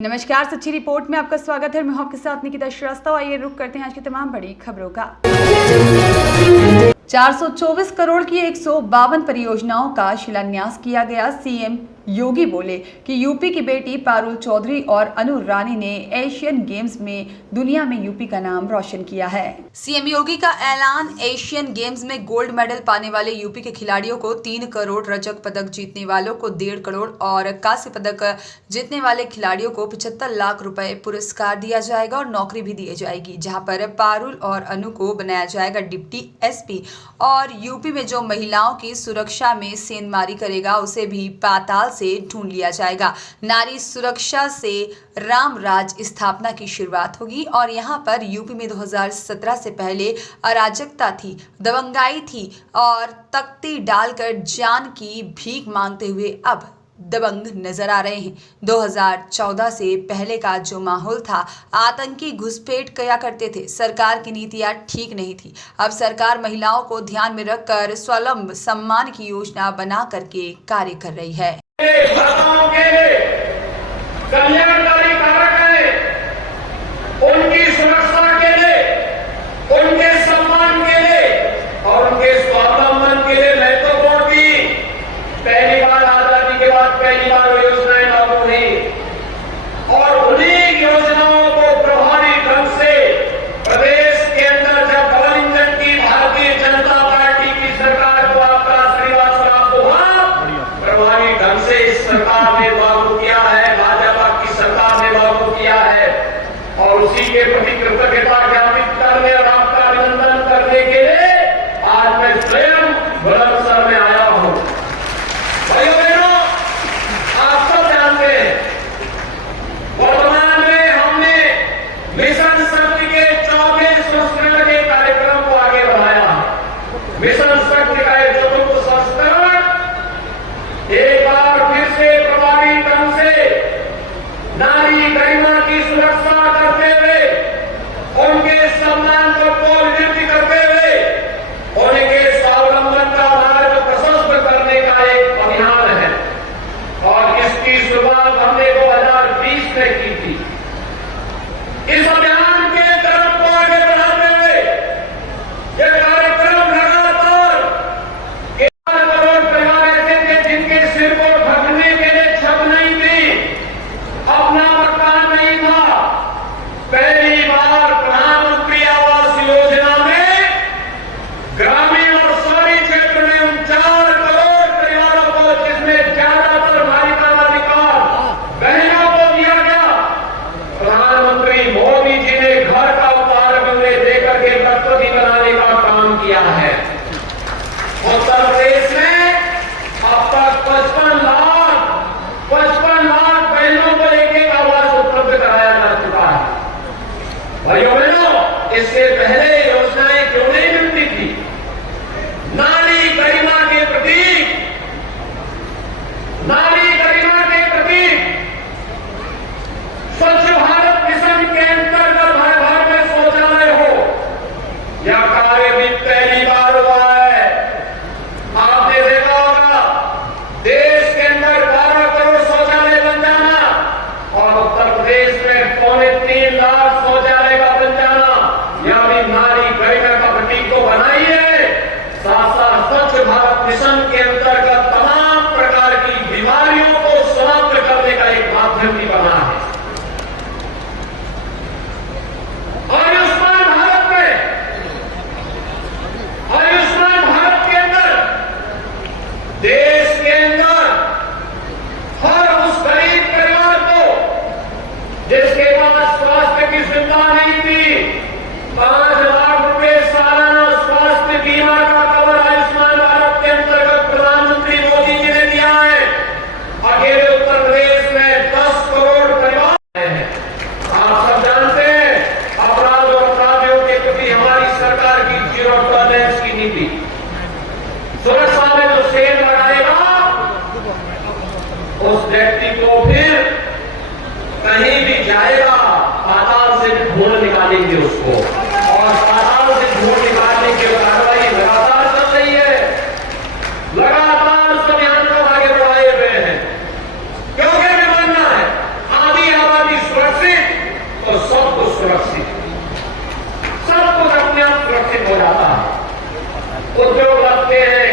नमस्कार, सच्ची रिपोर्ट में आपका स्वागत है। मैं हूं आपके साथ निकिता श्रीवास्तव। आइए रुक करते हैं आज की तमाम बड़ी खबरों का। 424 करोड़ की 152 परियोजनाओं का शिलान्यास किया गया। सीएम योगी बोले कि यूपी की बेटी पारुल चौधरी और अनु रानी ने एशियन गेम्स में दुनिया में यूपी का नाम रोशन किया है। सीएम योगी का ऐलान। एशियन गेम्स में गोल्ड मेडल पाने वाले यूपी के खिलाड़ियों को 3 करोड़, रजत पदक जीतने वालों को 1.5 करोड़ और कांस्य पदक जीतने वाले खिलाड़ियों को 75 लाख रुपए पुरस्कार दिया जाएगा और नौकरी भी दी जाएगी, जहां पर पारुल और अनु को बनाया जाएगा डिप्टी एसपी। और यूपी में जो महिलाओं की सुरक्षा में सेंधमारी करेगा उसे भी पाताल से ढूंढ लिया जाएगा। नारी सुरक्षा से राम राज स्थापना की शुरुआत होगी और यहाँ पर यूपी में 2017 से पहले अराजकता थी, दबंगाई थी और तख्ती डालकर जान की भीख मांगते हुए अब दबंग नजर आ रहे हैं। 2014 से पहले का जो माहौल था, आतंकी घुसपैठ किया करते थे, सरकार की नीतियां ठीक नहीं थी। अब सरकार महिलाओं को ध्यान में रखकर स्वावलंबन सम्मान की योजना बना करके कार्य कर रही है। कल्याणकारी कारक है, उनकी सुरक्षा के लिए, उनके सम्मान के लिए और उनके स्वावलंबन के लिए महत्वपूर्ण थी। पहली बार आजादी के बाद पहली बार योजनाएं लागू हुई और उन्हीं योजनाओं को प्रभावी ढंग से प्रदेश के अंदर जब डबल इंजन की भारतीय जनता पार्टी की सरकार को आपका आशीर्वाद प्राप्त हुआ, प्रभावी ढंग से इस सरकार ने लागू किया है, भाजपा की सरकार ने लागू किया है और उसी के प्रति कृतज्ञता ज्ञापित करने और आपका अभिनंदन करने के लिए आज मैं स्वयं बुलंदशहर में आया हूं। भाइयों बहनों, आप सब जानते हैं वर्तमान में हमने मिशन शक्ति के 24 संस्करण के कार्यक्रम को आगे बढ़ाया है। मिशन शक्ति का एक चतुर्थ संस्करण एक बार फिर से प्रभावी ढंग से नारी गरिमा की सुरक्षा करते हुए, उनके सम्मान को पुनर्निर्मित करते हुए, उनके स्वावलंबन का मार्ग प्रशस्त करने का एक अभियान है और इसकी शुरुआत हमने 2020 में की थी। इस अभियान के तरफ को आगे बढ़ाते हुए यह कार्यक्रम लगातार 1 करोड़ परिवार ऐसे थे जिनके सिर को ढकने के लिए छत नहीं थी, अपना मकान नहीं था। पहली बार प्रधानमंत्री आवास योजना में ग्रामीण और शहरी क्षेत्र में 4 करोड़ परिवारों को, जिसमें ज्यादातर बालिकाधिकार बहनों को दिया गया, प्रधानमंत्री मोदी जी ने घर का उपहार बंगले देकर के दस्तखत बनाने का काम किया है। उत्तर प्रदेश में अब तक 55 लाख बहनों को एक आवास उपलब्ध कराया जा चुका है। भाइयों बहनों, इससे पहले योजनाएं क्यों नहीं मिलती थी? नारी गरिमा के प्रतीक, नारी गरिमा के प्रतीक स्वच्छ भारत मिशन के अंतर्गत हर घर में शौचालय हो, यह कार्य भी पहली बार हुआ है। आपने देखा होगा देश के अंदर 12 करोड़ शौचालय बन जाना और उत्तर प्रदेश में 3.25 लाख शौचालय का बन जाना, यह भी नारी गरिमा का प्रतीक तो बना ही है, साथ साथ स्वच्छ भारत मिशन के अंतर्गत तमाम प्रकार की बीमारियों को समाप्त करने का एक माध्यम भी बना है। आयुष्मान भारत में, आयुष्मान भारत के अंदर देश के अंदर हर उस गरीब परिवार को जिसके पास स्वास्थ्य की सुविधा नहीं थी, 5 लाख रुपए सालाना स्वास्थ्य बीमा का कवर आयुष्मान भारत के अंतर्गत प्रधानमंत्री मोदी जी ने दिया है। अकेले उत्तर प्रदेश में 10 करोड़ परिवार हैं। आप सब जानते हैं अपराध और अपराधियों के प्रति हमारी सरकार की जीरो टॉलरेंस की नीति। सुरक्षा में जो सेल लगाएगा उस व्यक्ति को फिर कहीं भी जाएगा, पाताल से भी ढूंढ निकालेंगे उसको और पाताल से ढूंढ निकालने की कार्रवाई लगातार चल रही है। लगातार उस अभियान को आगे बढ़ाए हुए हैं क्योंकि हमें मानना है आधी आबादी सुरक्षित, सब कुछ अपने आप सुरक्षित हो जाता है। उद्योग लगते हैं,